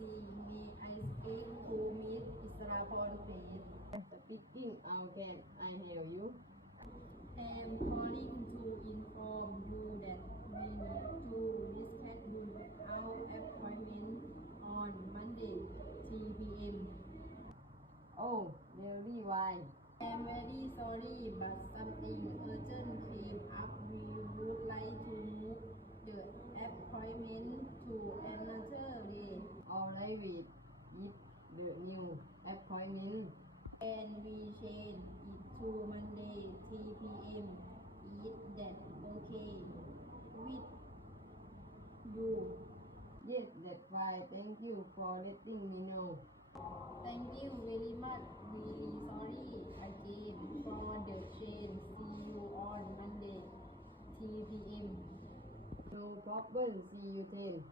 see. May I speak to Miss Israpon, please? Speaking, how can I help you? I am calling to inform you that we need to reschedule our appointment on Monday, 3 p.m. Oh, really? Why? I am very sorry, but something urgent came up. We would like to move the appointment to another day. Alright, with the new appointment. Can we change it to Monday, 3 p.m.? Is that okay with you? Yes, that's fine. Thank you for letting me know. Thank you very much. Really sorry again for the change. See you on Monday, 3 p.m. No problem. See you then.